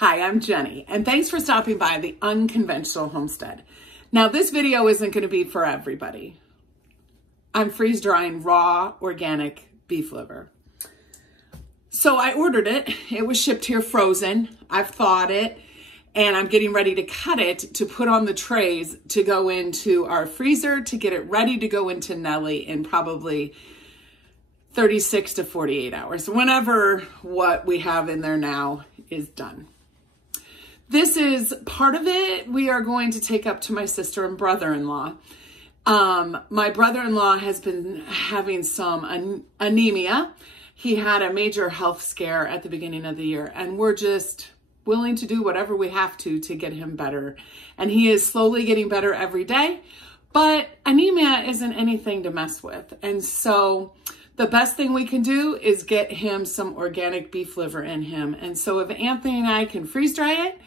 Hi, I'm Jenny, and thanks for stopping by the Unconventional Homestead. Now, this video isn't going to be for everybody. I'm freeze drying raw organic beef liver. So I ordered it. It was shipped here frozen. I've thawed it, and I'm getting ready to cut it to put on the trays to go into our freezer to get it ready to go into Nelly in probably 36 to 48 hours, whenever what we have in there now is done. This is part of it we are going to take up to my sister and brother-in-law. My brother-in-law has been having some anemia. He had a major health scare at the beginning of the year, and we're just willing to do whatever we have to get him better. And he is slowly getting better every day, but anemia isn't anything to mess with. And so the best thing we can do is get him some organic beef liver in him. And so if Anthony and I can freeze dry it,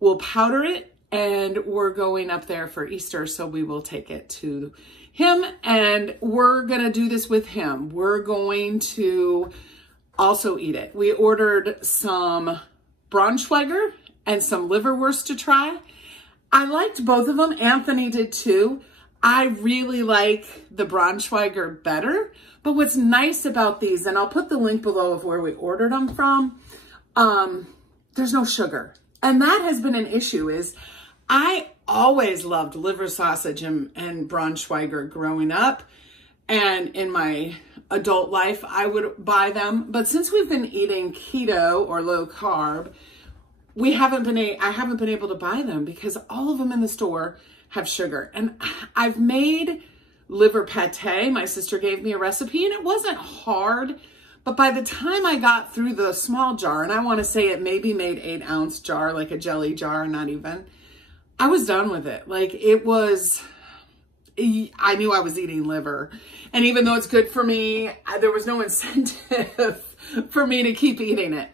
we'll powder it, and we're going up there for Easter, so we will take it to him, and we're gonna do this with him. We're going to also eat it. We ordered some Braunschweiger and some liverwurst to try. I liked both of them. Anthony did too. I really like the Braunschweiger better, but what's nice about these, and I'll put the link below of where we ordered them from, there's no sugar. And that has been an issue. Is I always loved liver sausage and Braunschweiger growing up, and in my adult life, I would buy them. But since we've been eating keto or low carb, I haven't been able to buy them because all of them in the store have sugar. And I've made liver pate. My sister gave me a recipe, and it wasn't hard. But by the time I got through the small jar, and I want to say it maybe made 8-ounce jar, like a jelly jar, not even, I was done with it. Like it was, I knew I was eating liver. And even though it's good for me, there was no incentive for me to keep eating it.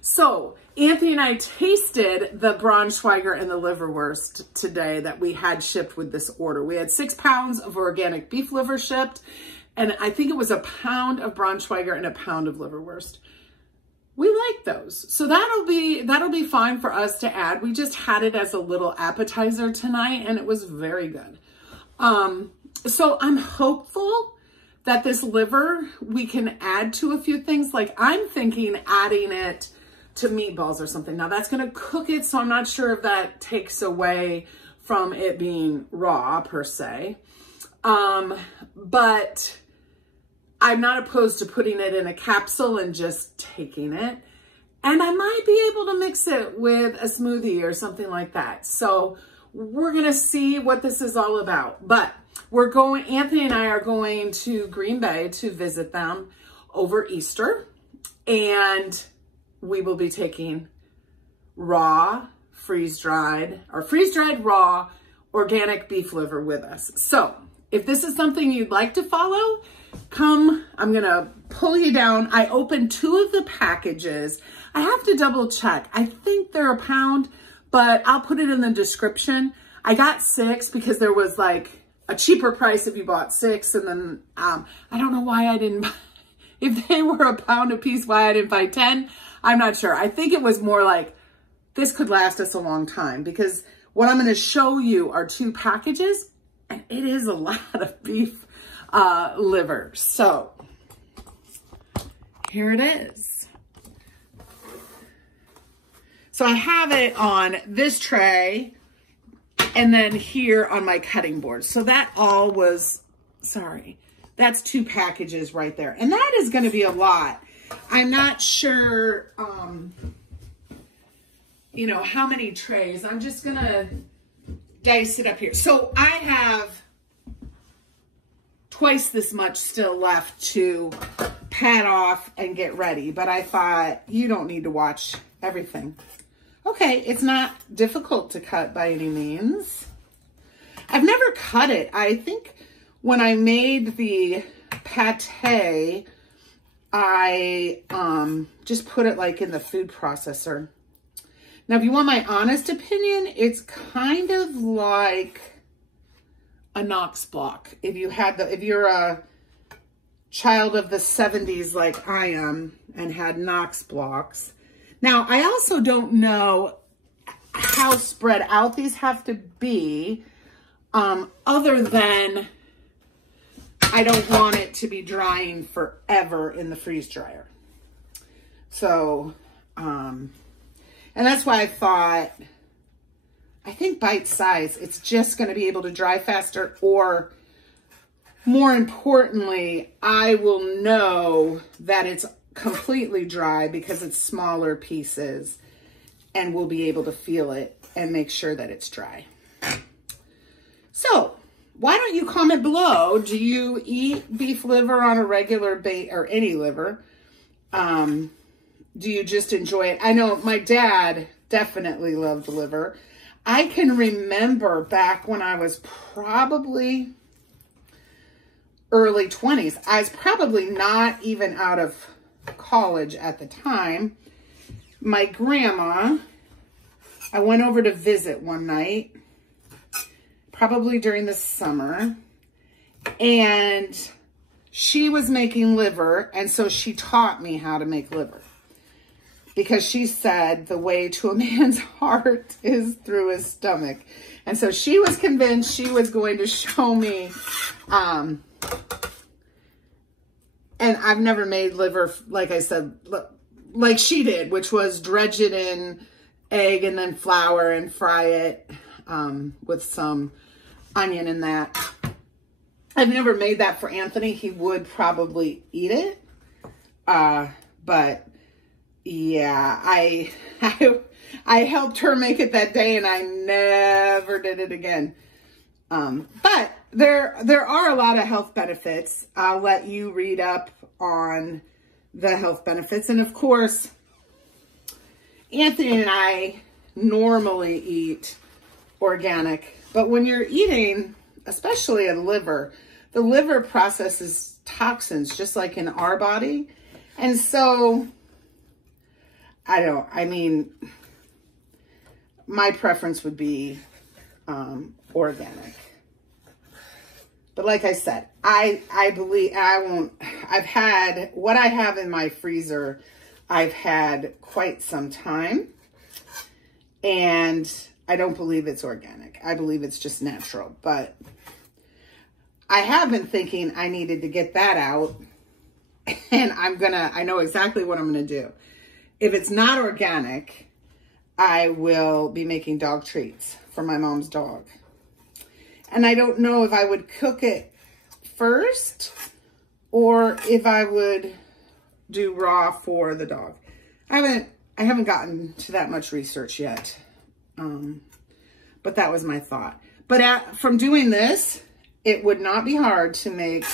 So Anthony and I tasted the Braunschweiger and the liverwurst today that we had shipped with this order. We had 6 pounds of organic beef liver shipped, and I think it was a pound of Braunschweiger and a pound of liverwurst. We like those. So that'll be fine for us to add. We just had it as a little appetizer tonight, and it was very good. So I'm hopeful that this liver, we can add to a few things. Like I'm thinking adding it to meatballs or something. Now that's gonna cook it, so I'm not sure if that takes away from it being raw per se. But I'm not opposed to putting it in a capsule and just taking it. And I might be able to mix it with a smoothie or something like that. So we're gonna see what this is all about. But Anthony and I are going to Green Bay to visit them over Easter. And we will be taking raw, freeze-dried raw organic beef liver with us. So if this is something you'd like to follow, come, I'm gonna pull you down. I opened 2 of the packages. I have to double check. I think they're a pound, but I'll put it in the description. I got 6 because there was like a cheaper price if you bought 6, and then I don't know why I didn't buy, if they were a pound a piece, why I didn't buy 10. I'm not sure. I think it was more like this could last us a long time, because what I'm gonna show you are 2 packages, and it is a lot of beef liver. So here it is. So I have it on this tray and then here on my cutting board. So that all was, that's 2 packages right there. And that is going to be a lot. I'm not sure, you know, how many trays. I'm just going to dice it up here. So I have twice this much still left to pat off and get ready, but I thought you don't need to watch everything. Okay, it's not difficult to cut by any means. I've never cut it. I think when I made the pate, I just put it like in the food processor. Now, if you want my honest opinion, it's kind of like a Knox block. If you're a child of the 70s like I am and had Knox blocks, Now, I also don't know how spread out these have to be, other than I don't want it to be drying forever in the freeze dryer. So, and that's why I think bite size, it's just going to be able to dry faster, or more importantly, I will know that it's completely dry because it's smaller pieces, and we'll be able to feel it and make sure that it's dry. So why don't you comment below? Do you eat beef liver on a regular basis, or any liver? Do you just enjoy it? I know my dad definitely loved liver. I can remember back when I was probably early 20s. I was probably not even out of college at the time. My grandma, I went over to visit one night, probably during the summer, and she was making liver, and so she taught me how to make liver. Because she said the way to a man's heart is through his stomach. And so she was convinced she was going to show me, and I've never made liver, like I said, like she did, which was dredge it in egg and then flour and fry it with some onion in that. I've never made that for Anthony. He would probably eat it. But yeah, I helped her make it that day, and I never did it again. But there are a lot of health benefits. I'll let you read up on the health benefits. And of course, Anthony and I normally eat organic, but when you're eating, especially a liver, the liver processes toxins just like in our body. And so I mean, my preference would be organic. But like I said, I believe I've had what I have in my freezer, I've had quite some time, and I don't believe it's organic. I believe it's just natural, but I have been thinking I needed to get that out, and I know exactly what I'm going to do. If it's not organic, I will be making dog treats for my mom's dog. And I don't know if I would cook it first or if I would do raw for the dog. I haven't gotten to that much research yet. But that was my thought. But from doing this, it would not be hard to make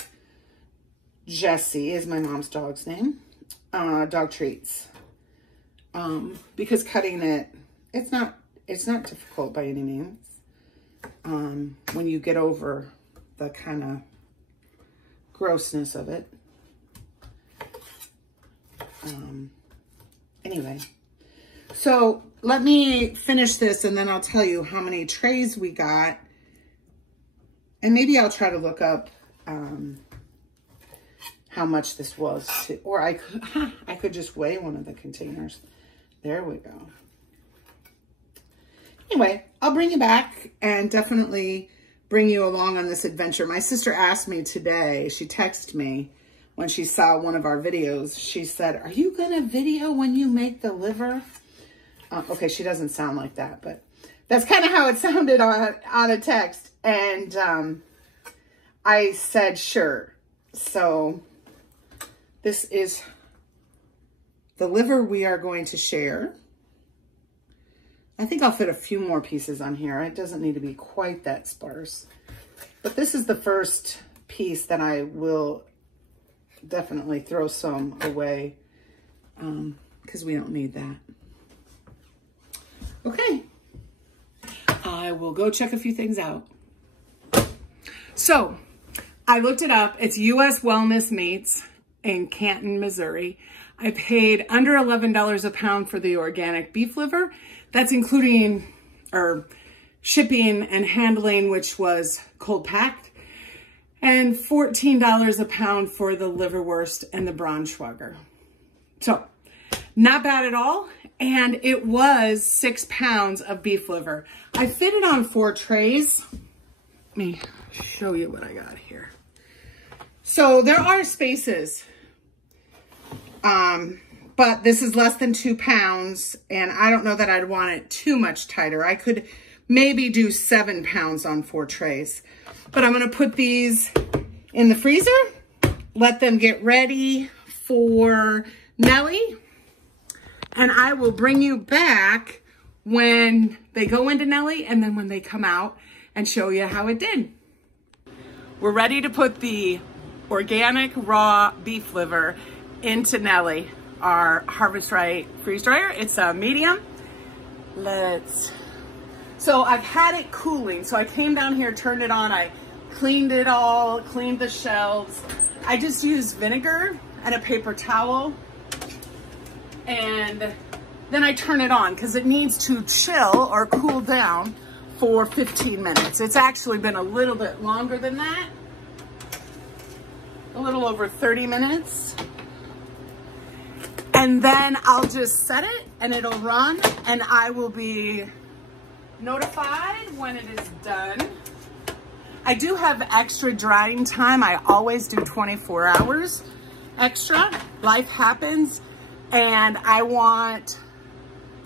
Jessie, is my mom's dog's name, dog treats. Because cutting it, it's not difficult by any means. When you get over the kind of grossness of it. Anyway, so let me finish this and then I'll tell you how many trays we got. And maybe I'll try to look up how much this was, or I could just weigh one of the containers. There we go. Anyway, I'll bring you back and definitely bring you along on this adventure. My sister asked me today, she texted me when she saw one of our videos. She said, are you going to video when you make the liver? Okay, she doesn't sound like that, but that's kind of how it sounded on a text. And I said, sure. So this is the liver we are going to share. I think I'll fit a few more pieces on here. It doesn't need to be quite that sparse. But this is the first piece that I will definitely throw some away because we don't need that. Okay. I will go check a few things out. So I looked it up. It's U.S. Wellness Meats in Canton, Missouri. I paid under $11 a pound for the organic beef liver. That's including shipping and handling, which was cold packed, and $14 a pound for the liverwurst and the Braunschweiger. So not bad at all. and it was 6 pounds of beef liver. I fit it on 4 trays. Let me show you what I got here. So there are spaces, but this is less than 2 pounds, and I don't know that I'd want it too much tighter. I could maybe do 7 pounds on 4 trays, but I'm gonna put these in the freezer, let them get ready for Nellie, and I will bring you back when they go into Nellie and then when they come out and show you how it did. We're ready to put the organic raw beef liver into Nellie, our Harvest Right freeze dryer. It's a medium. So I've had it cooling. So I came down here, turned it on. I cleaned it all, cleaned the shelves. I just used vinegar and a paper towel. And then I turn it on because it needs to chill or cool down for 15 minutes. It's actually been a little bit longer than that. A little over 30 minutes. And then I'll just set it and it'll run and I will be notified when it is done. I do have extra drying time. I always do 24 hours extra. Life happens and I want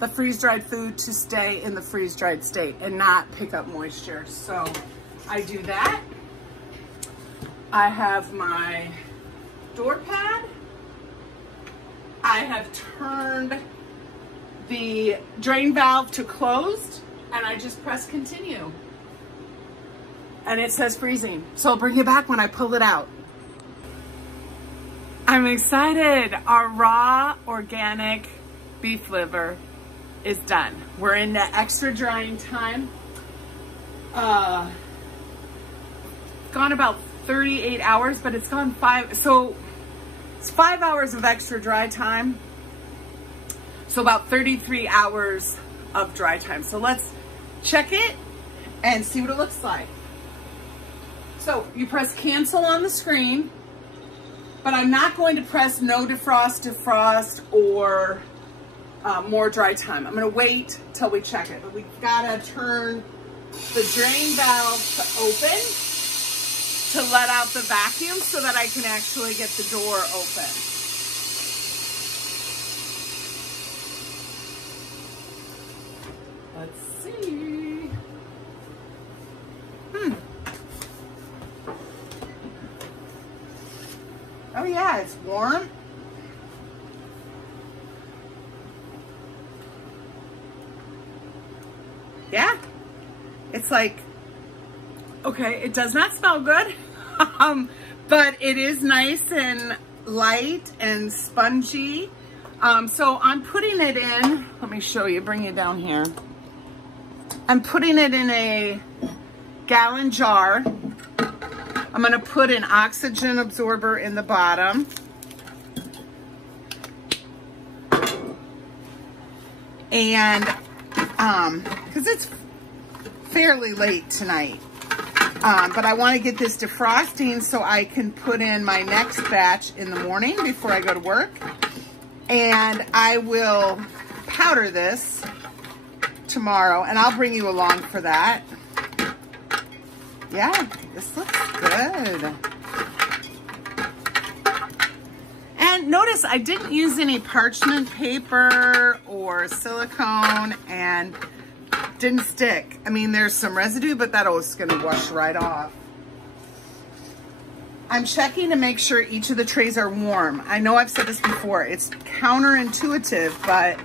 the freeze-dried food to stay in the freeze-dried state and not pick up moisture. So I do that. I have my door pad. I have turned the drain valve to closed and I just press continue. And it says freezing. So I'll bring you back when I pull it out. I'm excited. Our raw organic beef liver is done. We're in the extra drying time. Gone about 38 hours, but it's gone 5. So it's 5 hours of extra dry time. So about 33 hours of dry time. So let's check it and see what it looks like. So you press cancel on the screen, but I'm not going to press no defrost, or more dry time. I'm gonna wait till we check it, but we've gotta turn the drain valve to open to let out the vacuum so that I can actually get the door open. Let's see. Oh yeah, it's warm. Yeah, it's like, okay, it does not smell good, but it is nice and light and spongy. So I'm putting it in, let me show you, bring you down here. I'm putting it in a gallon jar. I'm gonna put an oxygen absorber in the bottom. And, cause it's fairly late tonight. But I want to get this defrosting so I can put in my next batch in the morning before I go to work. And I will powder this tomorrow and I'll bring you along for that. Yeah, this looks good. And notice I didn't use any parchment paper or silicone and didn't stick. I mean, there's some residue, but that was gonna wash right off. I'm checking to make sure each of the trays are warm. I know I've said this before, it's counterintuitive, but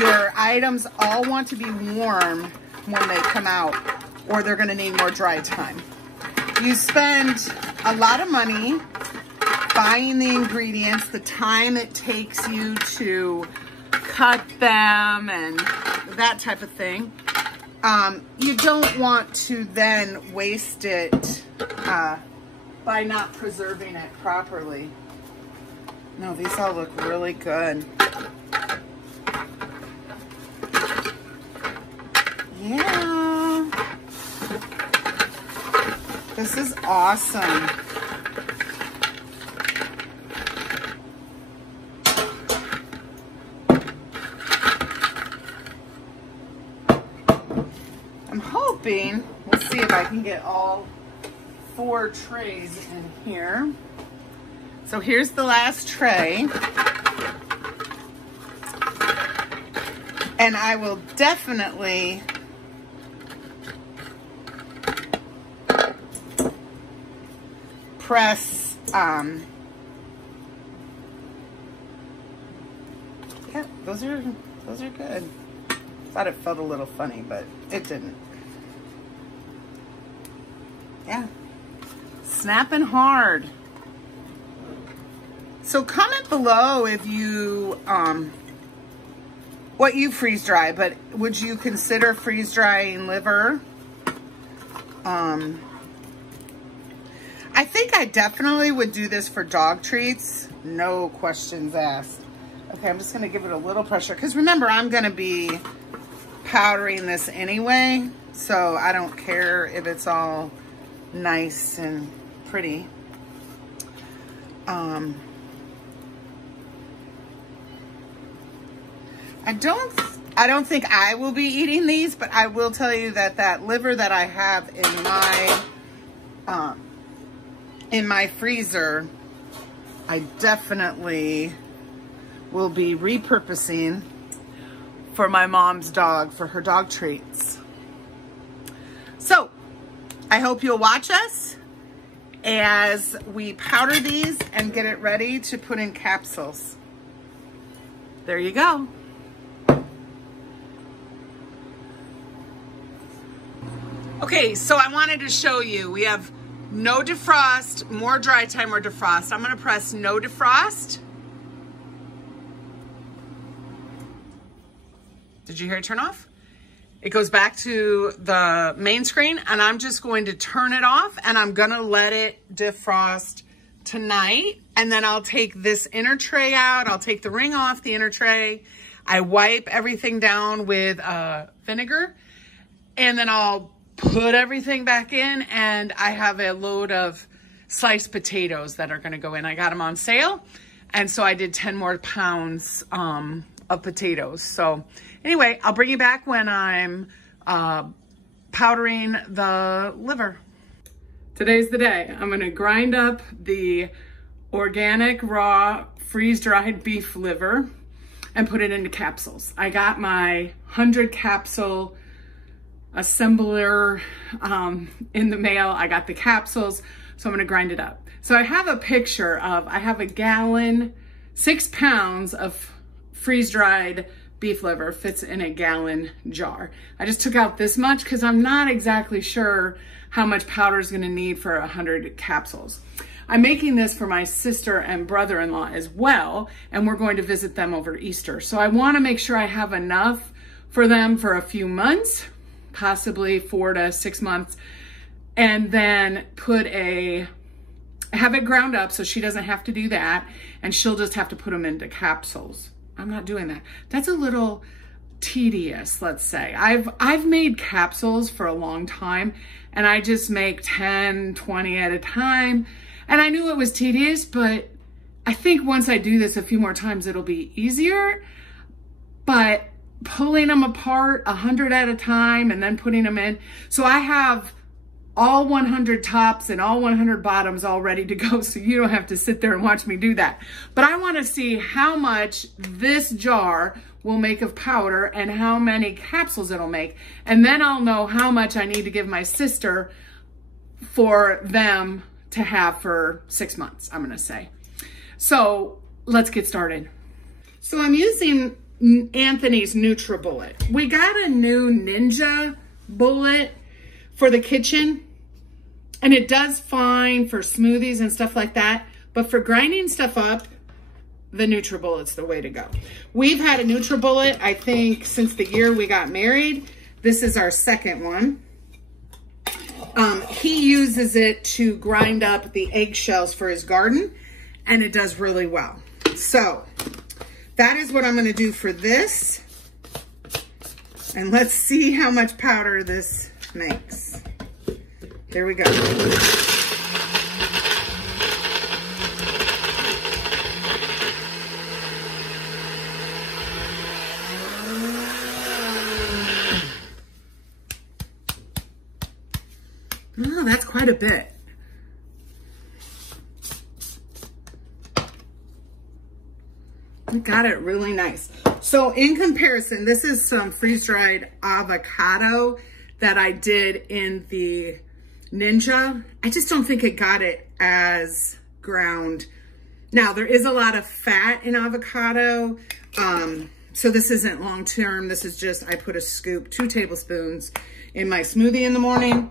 your items all want to be warm when they come out or they're gonna need more dry time. You spend a lot of money buying the ingredients, the time it takes you to cut them and that type of thing. You don't want to then waste it by not preserving it properly. No, these all look really good. Yeah. This is awesome. I can get all 4 trays in here. So here's the last tray. And I will definitely press, yeah, those are good. Thought it felt a little funny, but it didn't. Yeah, snapping hard. So comment below if you, what you freeze dry, but would you consider freeze drying liver? I think I definitely would do this for dog treats. No questions asked. Okay, I'm just gonna give it a little pressure, because remember, I'm gonna be powdering this anyway, so I don't care if it's all nice and pretty. I don't think I will be eating these, but I will tell you that that liver that I have in my freezer, I definitely will be repurposing for my mom's dog for her dog treats. So I hope you'll watch us as we powder these and get it ready to put in capsules. There you go. Okay, so I wanted to show you, we have no defrost, more dry time or defrost. I'm gonna press no defrost. Did you hear it turn off? It goes back to the main screen, and I'm just going to turn it off, and I'm gonna let it defrost tonight. And then I'll take this inner tray out. I'll take the ring off the inner tray. I wipe everything down with vinegar, and then I'll put everything back in, and I have a load of sliced potatoes that are gonna go in. I got them on sale, and so I did 10 more pounds of potatoes. So anyway, I'll bring you back when I'm powdering the liver. Today's the day. I'm gonna grind up the organic, raw, freeze-dried beef liver and put it into capsules. I got my 100 capsule assembler in the mail. I got the capsules, so I'm gonna grind it up. So I have a picture of, I have a gallon, 6 pounds of freeze-dried beef liver fits in a gallon jar. I just took out this much because I'm not exactly sure how much powder is gonna need for 100 capsules. I'm making this for my sister and brother-in-law as well, and we're going to visit them over Easter. So I wanna make sure I have enough for them for a few months, possibly 4 to 6 months, and then have it ground up so she doesn't have to do that, and she'll just have to put them into capsules. I'm not doing that. That's a little tedious, let's say. I've made capsules for a long time, and I just make 10, 20 at a time, and I knew it was tedious, but I think once I do this a few more times, it'll be easier. But pulling them apart 100 at a time and then putting them in. So I have all 100 tops and all 100 bottoms all ready to go, so you don't have to sit there and watch me do that. But I want to see how much this jar will make of powder and how many capsules it'll make. And then I'll know how much I need to give my sister for them to have for 6 months, I'm going to say. So let's get started. So I'm using Anthony's NutriBullet. We got a new Ninja bullet for the kitchen, and it does fine for smoothies and stuff like that, but for grinding stuff up, the NutriBullet's the way to go. We've had a NutriBullet, I think, since the year we got married. This is our second one. He uses it to grind up the eggshells for his garden, and it does really well. So that is what I'm gonna do for this. And let's see how much powder this makes. Here we go. quite a bit. I got it really nice. So in comparison, this is some freeze-dried avocado that I did in the Ninja. I just don't think it got it as ground. Now, there is a lot of fat in avocado. So this isn't long-term. This is just, I put a scoop, 2 tablespoons in my smoothie in the morning.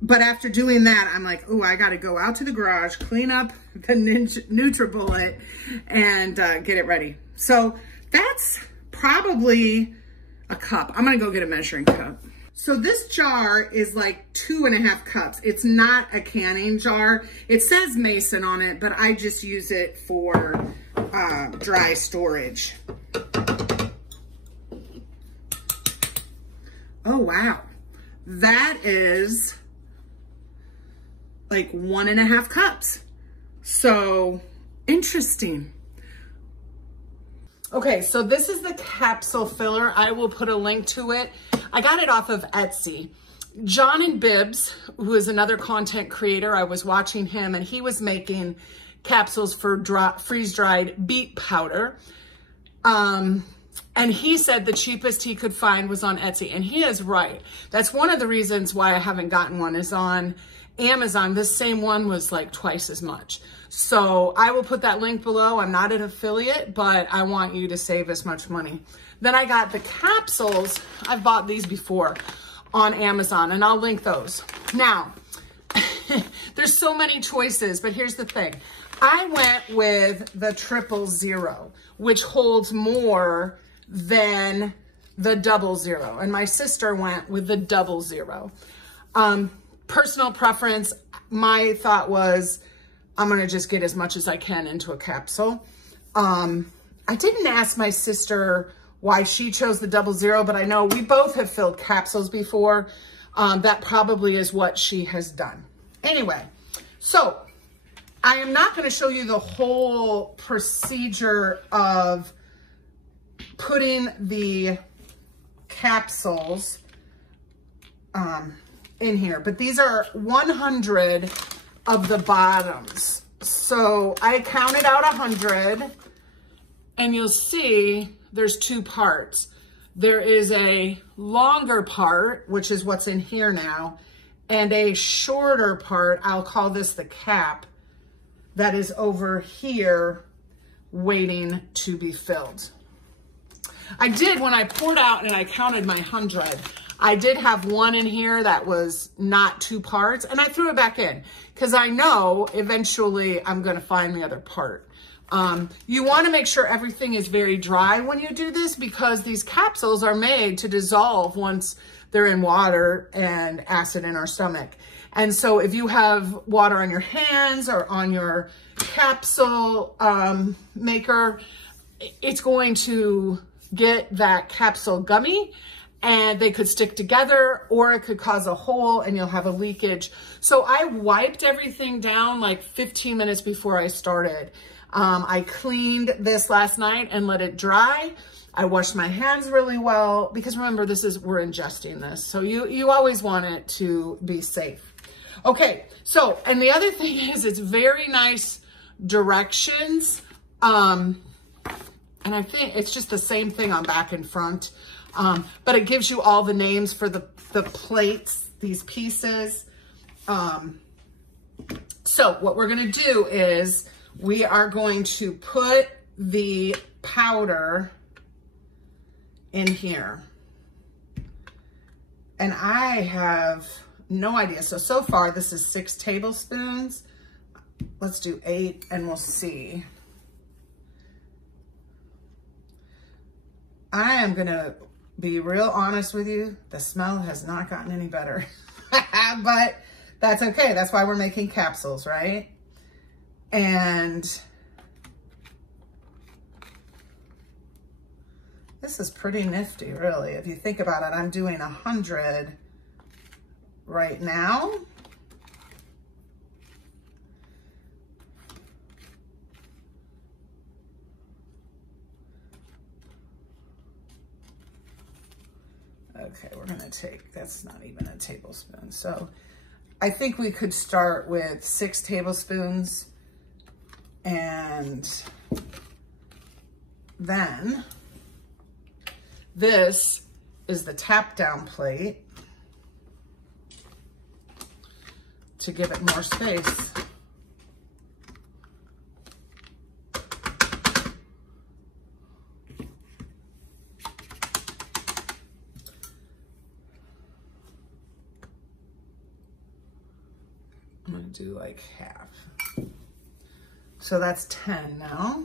But after doing that, I'm like, oh, I got to go out to the garage, clean up the NutriBullet, and get it ready. So that's probably a cup. I'm going to go get a measuring cup. So this jar is like 2.5 cups. It's not a canning jar. It says Mason on it, but I just use it for dry storage. Oh, wow. That is like 1.5 cups. So interesting. Okay, so this is the capsule filler. I will put a link to it. I got it off of Etsy. John and Bibbs, who is another content creator, I was watching him and he was making capsules for freeze-dried beet powder. And he said the cheapest he could find was on Etsy, and he is right. That's one of the reasons why I haven't gotten one is on Amazon. This same one was like twice as much. So I will put that link below. I'm not an affiliate, but I want you to save as much money. Then I got the capsules. I've bought these before on Amazon, and I'll link those. Now, there's so many choices, but here's the thing. I went with the 000, which holds more than the 000. And my sister went with the 000. Personal preference, my thought was, I'm going to just get as much as I can into a capsule. I didn't ask my sister why she chose the 000, but I know we both have filled capsules before. That probably is what she has done. Anyway, so I am not going to show you the whole procedure of putting the capsules in here, but these are 100 of the bottoms. So I counted out 100, and you'll see there's 2 parts. There is a longer part, which is what's in here now, and a shorter part, I'll call this the cap, that is over here waiting to be filled. I did, when I poured out and I counted my 100, I did have one in here that was not 2 parts, and I threw it back in because I know eventually I'm going to find the other part. You want to make sure everything is very dry when you do this because these capsules are made to dissolve once they're in water and acid in our stomach. And so if you have water on your hands or on your capsule maker, it's going to get that capsule gummy, and they could stick together, or it could cause a hole and you'll have a leakage. So I wiped everything down like 15 minutes before I started. I cleaned this last night and let it dry. I washed my hands really well because remember, we're ingesting this. So you always want it to be safe. Okay, so, and the other thing is it's very nice directions. And I think it's just the same thing on back and front. But it gives you all the names for the plates, these pieces. So what we're gonna do is we are going to put the powder in here. And I have no idea. So far this is 6 tablespoons. Let's do 8 and we'll see. I am gonna be real honest with you. The smell has not gotten any better, but that's okay. That's why we're making capsules, right? And this is pretty nifty, really. If you think about it, I'm doing 100 right now. Okay, we're gonna take, that's not even a tablespoon. So I think we could start with 6 tablespoons, and then this is the tap down plate to give it more space. I'm gonna do like half. So that's 10 now.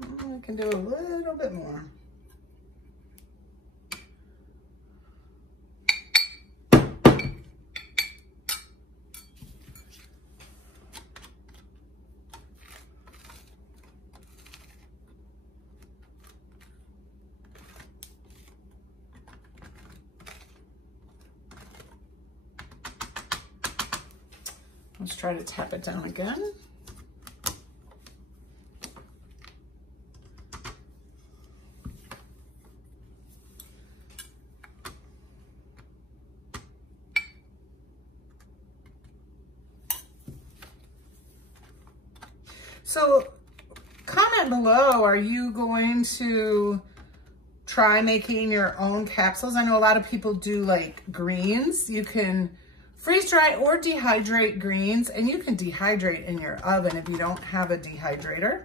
I can do a little bit more. Let's try to tap it down again. So comment below, are you going to try making your own capsules? I know a lot of people do like greens. You can freeze dry or dehydrate greens, and you can dehydrate in your oven if you don't have a dehydrator.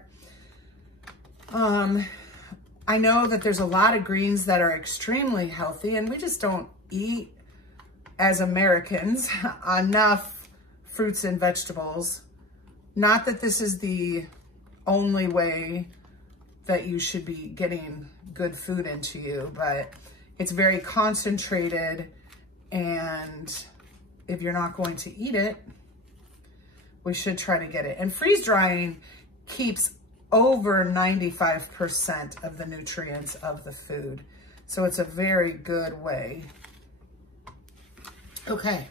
I know that there's a lot of greens that are extremely healthy, and we just don't eat, as Americans, enough fruits and vegetables. Not that this is the only way that you should be getting good food into you, but it's very concentrated, and if you're not going to eat it, we should try to get it. And freeze drying keeps over 95% of the nutrients of the food. So it's a very good way. Okay.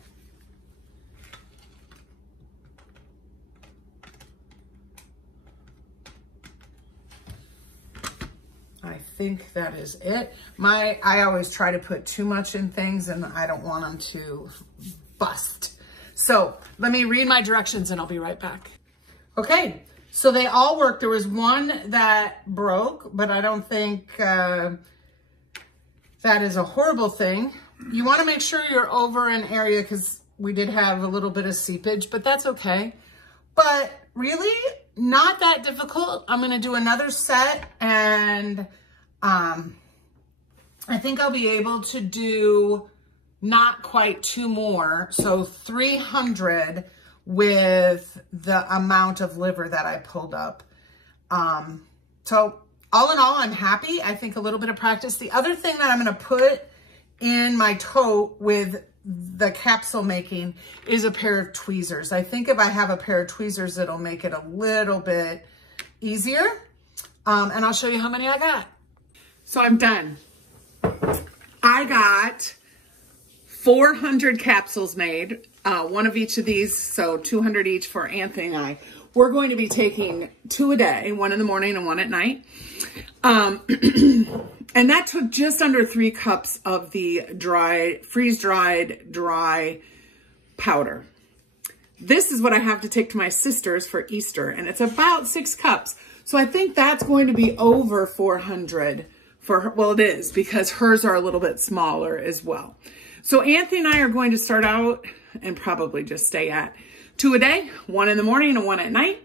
I think that is it. I always try to put too much in things, and I don't want them to bust. So let me read my directions and I'll be right back. Okay, so they all work. There was one that broke, but I don't think that is a horrible thing. You want to make sure you're over an area, because we did have a little bit of seepage, but that's okay. But really not that difficult. I'm going to do another set, and I think I'll be able to do not quite 2 more. So 300 with the amount of liver that I pulled up. So all in all, I'm happy. I think a little bit of practice. The other thing that I'm going to put in my tote with the capsule making is a pair of tweezers. I think if I have a pair of tweezers, it'll make it a little bit easier. And I'll show you how many I got. So I'm done. I got 400 capsules made, one of each of these, so 200 each for Anthony and I. We're going to be taking 2 a day, 1 in the morning and 1 at night. And that took just under 3 cups of the freeze-dried dry powder. This is what I have to take to my sister's for Easter, and it's about 6 cups. So I think that's going to be over 400 for her. Well, it is, because hers are a little bit smaller as well. So Anthony and I are going to start out and probably just stay at 2 a day, 1 in the morning and 1 at night.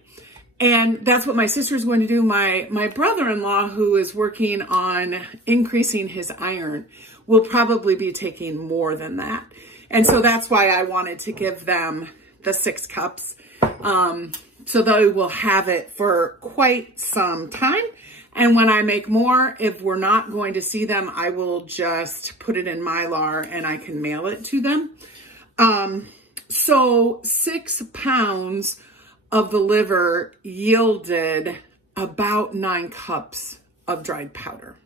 And that's what my sister's going to do. My brother-in-law, who is working on increasing his iron, will probably be taking more than that. And so that's why I wanted to give them the 6 cups, so they will have it for quite some time. And when I make more, if we're not going to see them, I will just put it in Mylar and I can mail it to them. So 6 pounds of the liver yielded about 9 cups of dried powder.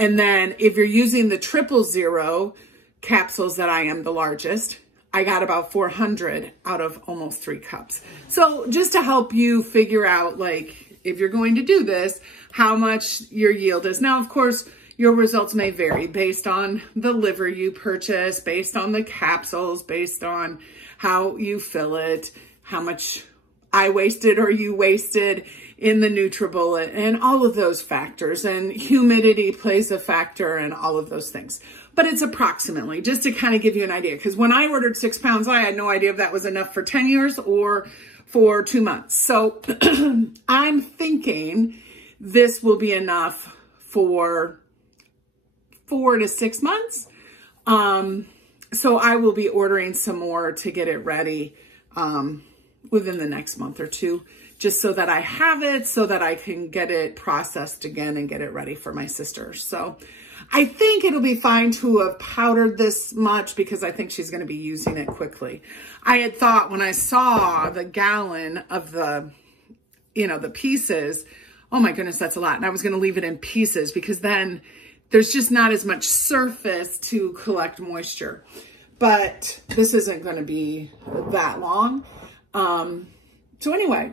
And then if you're using the 000 capsules that I am the largest, I got about 400 out of almost 3 cups. So just to help you figure out, like, if you're going to do this, how much your yield is. Now, of course, your results may vary based on the liver you purchase, based on the capsules, based on how you fill it, how much I wasted or you wasted in the NutriBullet, and all of those factors. And humidity plays a factor and all of those things. But it's approximately, just to kind of give you an idea. Because when I ordered 6 pounds, I had no idea if that was enough for 10 years or for 2 months. So I'm thinking this will be enough for 4 to 6 months. So I will be ordering some more to get it ready within the next month or two, just so that I have it, so that I can get it processed again and get it ready for my sister. So I think it'll be fine to have powdered this much because I think she's going to be using it quickly. I had thought when I saw the gallon of the, the pieces, oh my goodness, that's a lot. And I was going to leave it in pieces because then there's just not as much surface to collect moisture. But this isn't going to be that long. So anyway,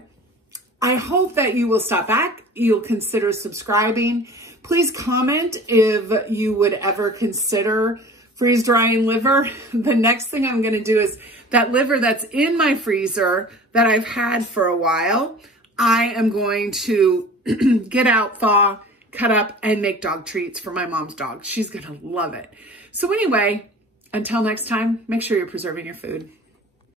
I hope that you will stop back. You'll consider subscribing. Please comment if you would ever consider freeze drying liver. The next thing I'm going to do is that liver that's in my freezer that I've had for a while, I am going to get out, thaw, cut up, and make dog treats for my mom's dog. She's going to love it. So anyway, until next time, make sure you're preserving your food.